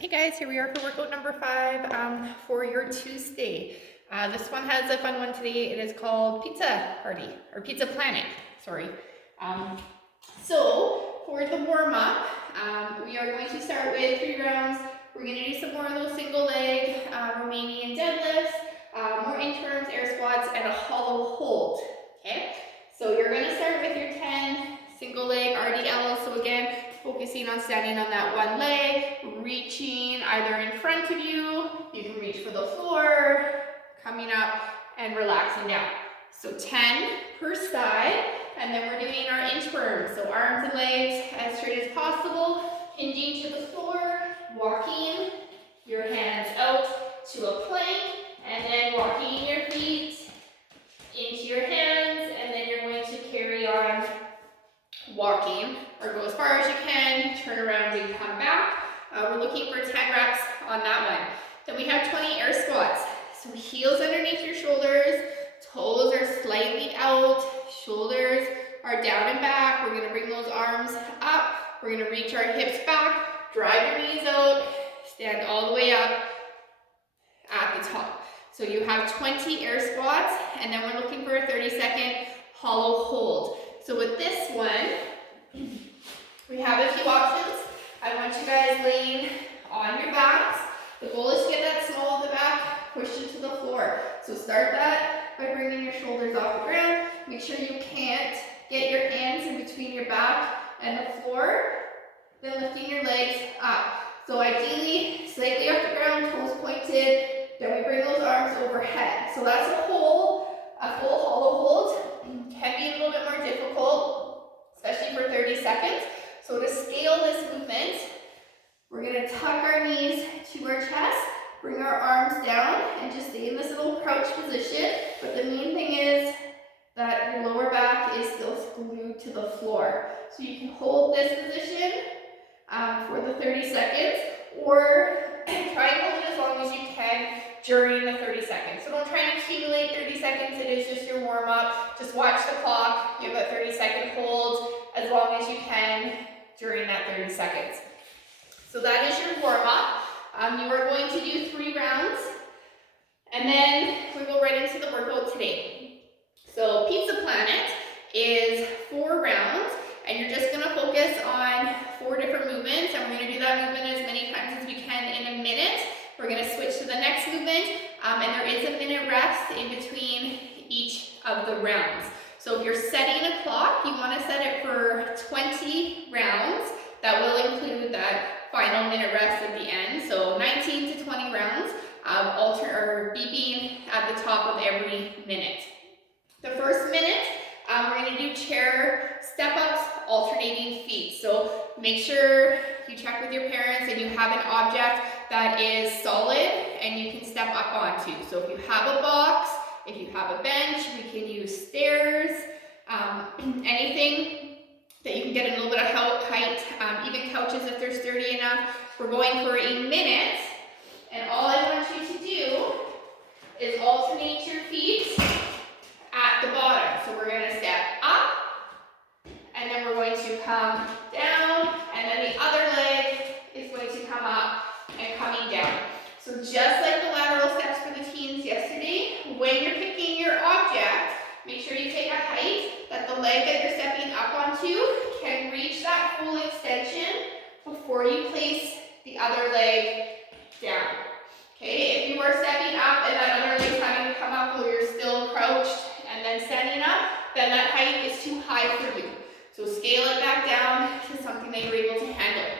Hey guys, here we are for workout number 5 for your Tuesday. This one has a fun one today. It is called Pizza Party, or Pizza Planet, sorry. So for the warm-up, we are going to start with 3 rounds. We're going to do some more of those single leg Romanian deadlifts, more inchworms, air squats, and a hollow hold. Okay, so you're going to start with your 10 single leg RDLs. So again, focusing on standing on that one leg, reaching either in front of you, you can reach for the floor, coming up and relaxing down. So 10 per side, and then we're doing our inchworms. So arms and legs as straight as possible, hinging to the floor, walking your hands out to a plank, and then walking your feet into your hands, and then you're going to carry on walking or go as far as you can, turn around and come back. We're looking for 10 reps on that one. Then we have 20 air squats. So heels underneath your shoulders, toes are slightly out, shoulders are down and back. We're gonna bring those arms up. We're gonna reach our hips back, drive your knees out, stand all the way up at the top. So you have 20 air squats, and then we're looking for a 30-second hollow hold. So with this one, we have a few options. I want you guys laying on your backs. The goal is to get that small of the back pushed into the floor. So start that by bringing your shoulders off the ground. Make sure you can't get your hands in between your back and the floor. Then lifting your legs up. So ideally, slightly off the ground, toes pointed. Then we bring those arms overhead. So that's a full hollow hold. Can be a little bit more difficult, especially for 30 seconds. So to scale this movement, we're going to tuck our knees to our chest, bring our arms down, and just stay in this little crouch position. But the main thing is that your lower back is still glued to the floor. So you can hold this position for the 30 seconds, or try and hold it as long as you can during the 30 seconds. So don't try and accumulate 30 seconds. It is just your warm-up. Just watch the clock. You have a 30-second hold as long as you can during that 30 seconds. So that is your warm-up. You are going to do 3 rounds, and then we go right into the workout today. So Pizza Planet is 4 rounds, and you're just going to focus on 4 different movements, and we're going to do that movement as many times as we can in a minute. We're going to switch to the next movement, and there is a minute rest in between each of the rounds. So if you're setting a clock, you want to set it for 20 rounds. That will include that final minute rest at the end. So 19 to 20 rounds, beeping at the top of every minute. The first minute, we're going to do chair step-ups, alternating feet. So make sure you check with your parents and you have an object that is solid and you can step up onto. So if you have a box, if you have a bench, we can use stairs, anything that you can get a little bit of height, even couches if they're sturdy enough. We're going for a minute, and all I want you to do is alternate your feet at the bottom. So we're going to step up, and then we're going to come down, and then the other leg is going to come up and coming down. So just like the lateral steps for the teens yesterday, when you're picking your object, make sure you take a height that the leg that you're stepping up onto can reach that full extension before you place the other leg down. Okay, if you are stepping up and that other leg is having to come up while you're still crouched and then standing up, then that height is too high for you. So scale it back down to something that you're able to handle.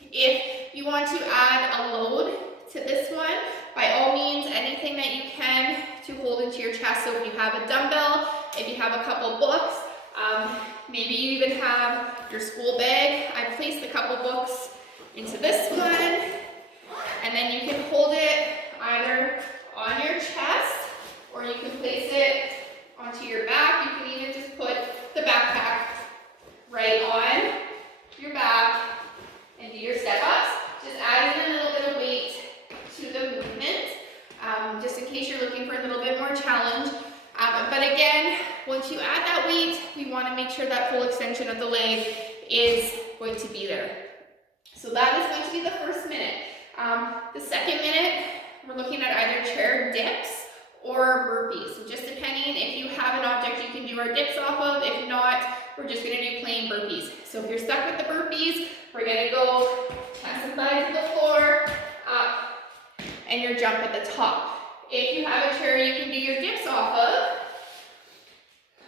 If you want to add a load to this one, by all means, anything that you can to hold into your chest. So if you have a dumbbell, if you have a couple books, maybe you even have your school bag. I placed a couple books into this one, and then you can hold it either on your chest or you can place it onto your back. You can even just put the backpack right on your back and do your step-ups, just adding a little bit of weight to the movement, just in case you're looking for a little bit more challenge. But again, once you add that weight, we want to make sure that full extension of the leg is going to be there. So that is going to be the first minute. The second minute, we're looking at either chair dips or burpees. So just depending, if you have an object you can do our dips off of. If not, we're just gonna do plain burpees. So if you're stuck with the burpees, we're gonna go chest and thighs to the floor, up, and your jump at the top. If you have a chair you can do your dips off of,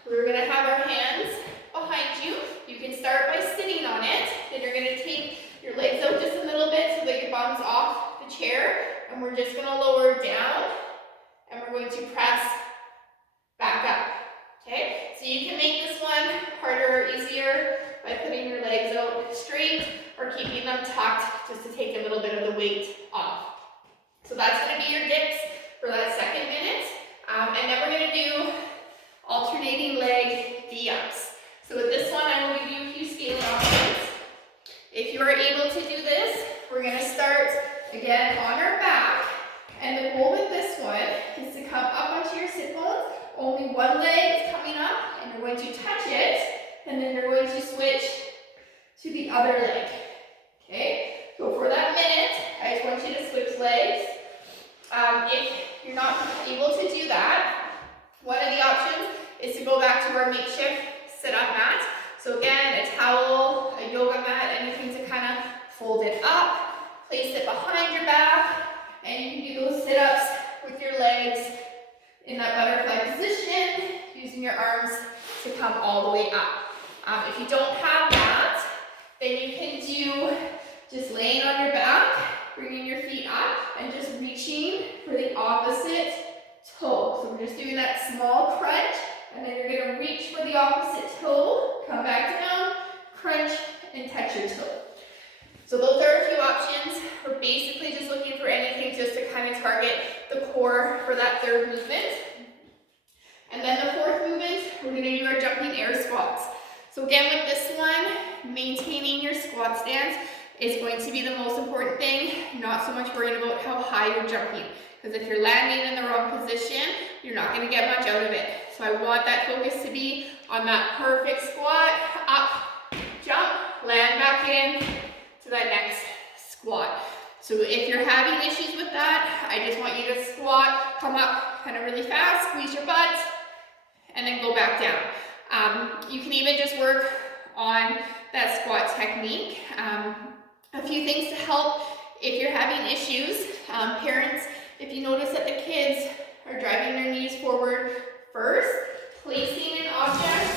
we're gonna have our hands behind you. You can start by sitting on it. Then you're gonna take your legs out just a little bit so that your bum's off the chair. And we're just gonna lower down. And we're going to press back up. Okay? So you can make this one harder or easier by putting your legs out straight or keeping them tucked just to take a little bit of the weight off. So that's gonna be your dips for that second minute. And then we're gonna do alternating leg V-ups. So with this one, I will give you a few scaling options. If you are able to do this, we're gonna start again on our back. And the goal with this one is to come up onto your sit bones. Only one leg is coming up, and you're going to touch it, and then you're going to switch to the other leg. Okay? So for that minute, I just want you to switch legs. If you're not able to do that, one of the options is to go back to our makeshift sit-up mat. So again, a towel, a yoga mat, anything to kind of fold it up, place it behind your back, and you can do those sit-ups with your legs in that butterfly position, using your arms to come all the way up. If you don't have that, then you can do just laying on your back, bringing your feet up, and just reaching for the opposite toe. So we're just doing that small crunch, and then you're going to reach for the opposite toe, come back down, crunch, and touch your toe. So those are a few options. We're basically just looking for anything just to kind of target the core for that third movement. And then the fourth movement, we're going to do our jumping air squats. So again, with this one, maintaining your squat stance is going to be the most important thing, not so much worrying about how high you're jumping. Because if you're landing in the wrong position, you're not going to get much out of it. So I want that focus to be on that perfect squat, up, jump, land back in to that next squat. So if you're having issues with that, I just want you to squat, come up kind of really fast, squeeze your butt, and then go back down. You can even just work on that squat technique. A few things to help if you're having issues. Parents, if you notice that the kids are driving their knees forward first, placing an object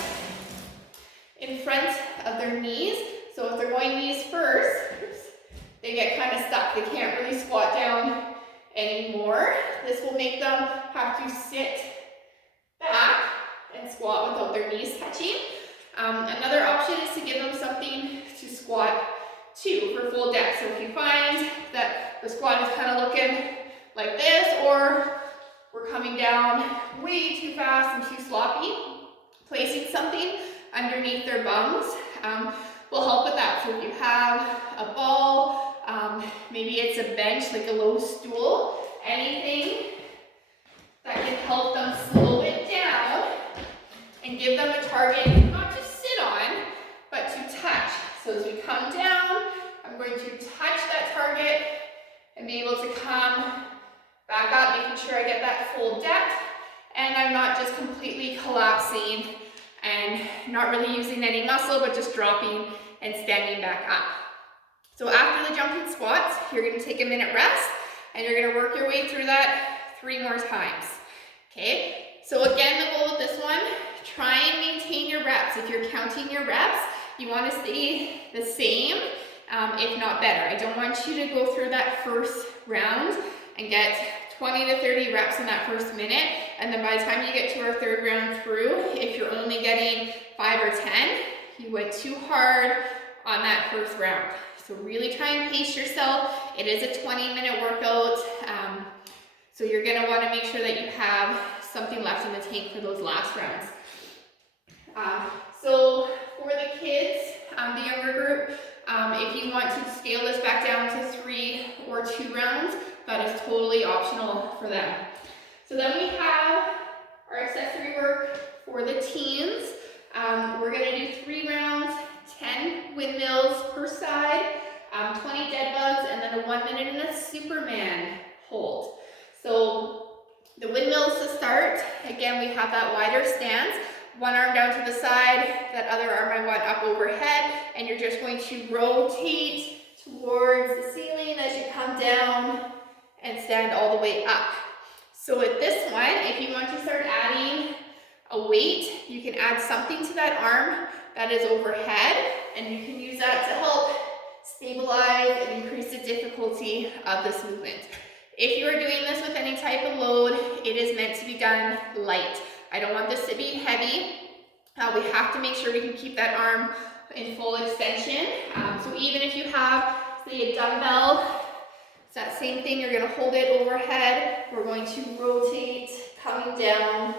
in front of their knees. So if they're going knees first, they get kind of stuck. They can't really squat down anymore. This will make them have to sit back and squat without their knees touching. Another option is to give them something to squat to for full depth. So if you find that the squat is kind of looking like this, or we're coming down way too fast and too sloppy, placing something underneath their bums will help with that. So if you have a ball, maybe it's a bench, like a low stool, anything that can help them slow it down and give them a target not to sit on, but to touch. So as we come down, I'm going to touch that target and be able to come back up, making sure I get that full depth, and I'm not just completely collapsing and not really using any muscle, but just dropping and standing back up. So after the jumping squats, you're going to take a minute rest, and you're going to work your way through that 3 more times. Okay? So again, the goal with this one, try and maintain your reps. If you're counting your reps, you want to stay the same, if not better. I don't want you to go through that first round and get 20 to 30 reps in that first minute, and then by the time you get to our third round through, if you're only getting 5 or 10, you went too hard on that first round. So really try and pace yourself. It is a 20-minute workout, so you're going to want to make sure that you have something left in the tank for those last rounds. So for the kids, the younger group, if you want to scale this back down to 3 or 2 rounds, that is totally optional for them. So then we have our accessory work for the teens. We're going to do 3 rounds, 10 windmills per side. 20 dead bugs, and then a 1 minute in a Superman hold. So the windmills to start, again, we have that wider stance, one arm down to the side, that other arm I want up overhead, and you're just going to rotate towards the ceiling as you come down and stand all the way up. So with this one, if you want to start adding a weight, you can add something to that arm that is overhead, and you can use that to help stabilize and increase the difficulty of this movement. If you are doing this with any type of load, it is meant to be done light. I don't want this to be heavy. We have to make sure we can keep that arm in full extension. So even if you have, say, a dumbbell, it's that same thing, you're gonna hold it overhead. We're going to rotate, coming down,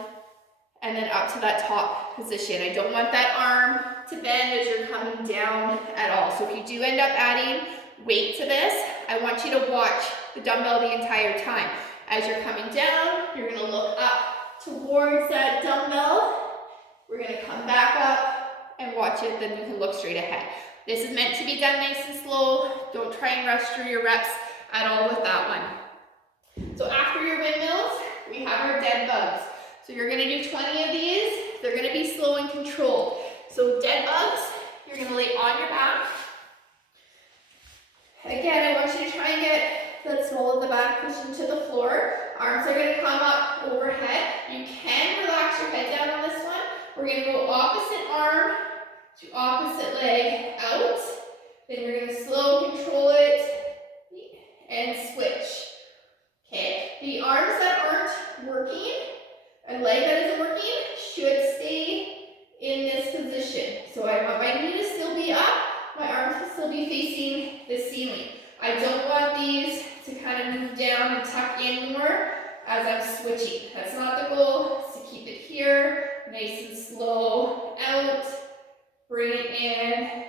and then up to that top position. I don't want that arm to bend as you're coming down at all. So if you do end up adding weight to this, I want you to watch the dumbbell the entire time. As you're coming down, you're gonna look up towards that dumbbell. We're gonna come back up and watch it, then you can look straight ahead. This is meant to be done nice and slow. Don't try and rush through your reps at all with that one. So after your windmills, we have our dead bugs. So you're gonna do 20 of these. They're gonna be slow and controlled. So dead bugs, you're gonna lay on your back. Again, I want you to try and get the sole of the back pushed into the floor. Arms are gonna come up overhead. You can relax your head down on this one. We're gonna go opposite arm to opposite leg out. Then you're gonna slow control it and switch. Okay, the arms that aren't working, a leg that isn't working, should stay in this position. So I want my knee to still be up, my arms to still be facing the ceiling. I don't want these to kind of move down and tuck in more as I'm switching. That's not the goal. It's to keep it here, nice and slow, out, bring it in,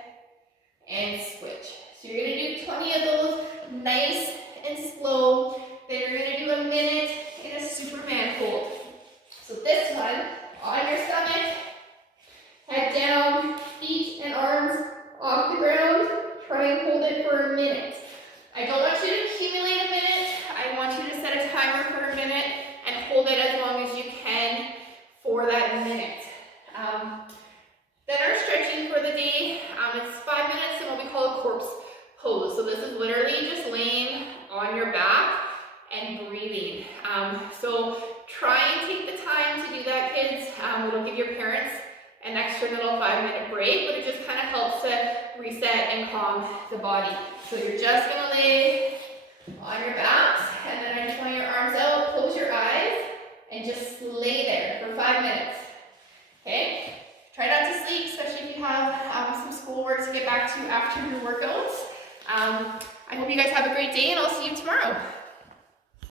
and switch. So you're gonna do 20 of those, nice and slow. Then you're gonna do a minute in a Superman hold. So this one, on your stomach, head down, feet and arms off the ground. Try and hold it for a minute. I don't want you to accumulate a minute. I want you to set a timer for a minute and hold it as long as you can for that minute. Then our stretching for the day, it's 5 minutes in what we call a corpse pose. So this is literally just laying on your back and breathing. So try and take the time to do that, kids. It'll give your parents an extra little 5-minute break, but it just kind of helps to reset and calm the body. So you're just gonna lay on your backs, and then I just want your arms out, close your eyes, and just lay there for 5 minutes. Okay? Try not to sleep, especially if you have some schoolwork to get back to after your workouts. I hope you guys have a great day, and I'll see you tomorrow.